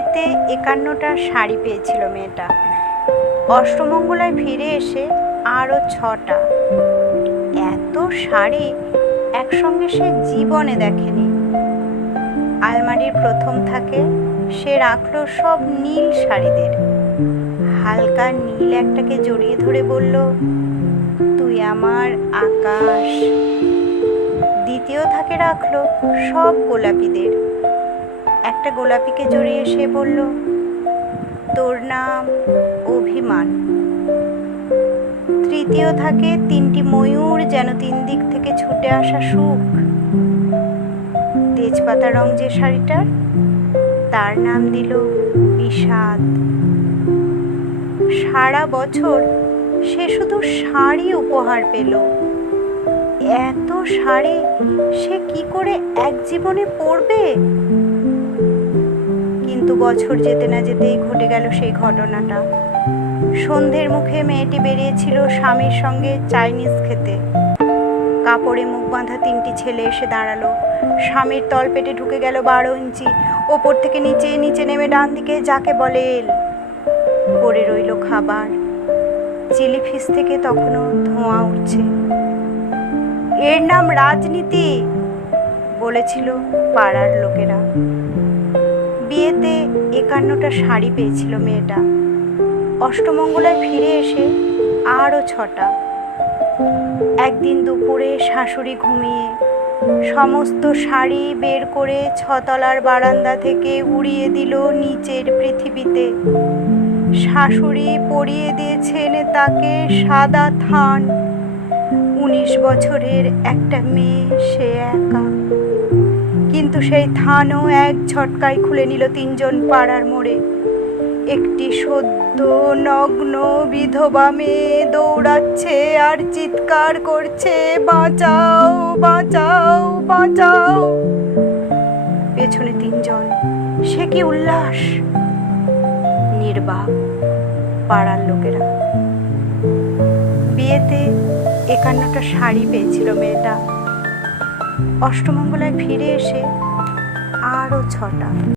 বিয়েতে 51টা শাড়ি পেয়েছিল মেয়েটা। অষ্টমঙ্গলায় ফিরে এসে আরও 6টা। এত শাড়ি একসঙ্গে সে জীবনে দেখেনি। আলমারির প্রথম থাকে সে রাখলো সব নীল শাড়িদের। হালকা নীল একটাকে জড়িয়ে ধরে বলল, তুই আমার আকাশ। দ্বিতীয় থাকে রাখলো সব গোলাপিদের। একটা গোলাপিকে জড়িয়ে সে বলল, তোর নাম অভিমান। তৃতীয় থাকে 3টি ময়ূর, যেন 3 দিক থেকে ছুটে আসা সুখ। তেজপাতা রং যে শাড়িটার, তার নাম দিল বিষাদ। সারা বছর সে শুধু শাড়ি উপহার পেল। এত শাড়ি সে কি করে এক জীবনে পরবে? কিন্তু বছর যেতে না যেতেই ঘটে গেল সেই ঘটনাটা। সন্ধ্যের মুখে মেয়েটি বেরিয়েছিল স্বামীর সঙ্গে চাইনিজ খেতে। কাপড়ে মুখ বাঁধা 3টি ছেলে এসে দাঁড়ালো। স্বামীর তলপেটে ঢুকে গেল 12 ইঞ্চি। ওপর থেকে নিচে নিচে নেমে ডান দিকে যাকে বলে এল। পড়ে রইল খাবার। চিলি ফিশ থেকে তখনও ধোঁয়া উঠছে। এর নাম রাজনীতি, বলেছিল পাড়ার লোকেরা। বিয়েতে 51টা শাড়ি পেয়েছিল মেয়েটা। অষ্টমঙ্গলায় ফিরে এসে আরও 6টা। একদিন দুপুরে শাশুড়ি ঘুমিয়ে সমস্ত শাড়ি বের করে 6তলার বারান্দা থেকে উড়িয়ে দিল নিচের পৃথিবীতে। শাশুড়ি পরিয়ে দিয়েছেন তাকে সাদা থান। 19 বছরের একটা মেয়ে, সে একা। কিন্তু সেই থানও এক ঝটকায় খুলে নিল 3জন পাড়ার মোড়ে। একটি সদ্য নগ্ন বিধবা মেয়ে দৌড়াচ্ছে আর চিৎকার করছে, বাঁচাও বাঁচাও বাঁচাও। পেছনে 3জন। সে কি উল্লাস! নির্বাক পাড়ার লোকেরা। বিয়েতে 51টা শাড়ি পেয়েছিল মেয়েটা। অষ্টমঙ্গলায় ফিরে এসে আরও 6টা।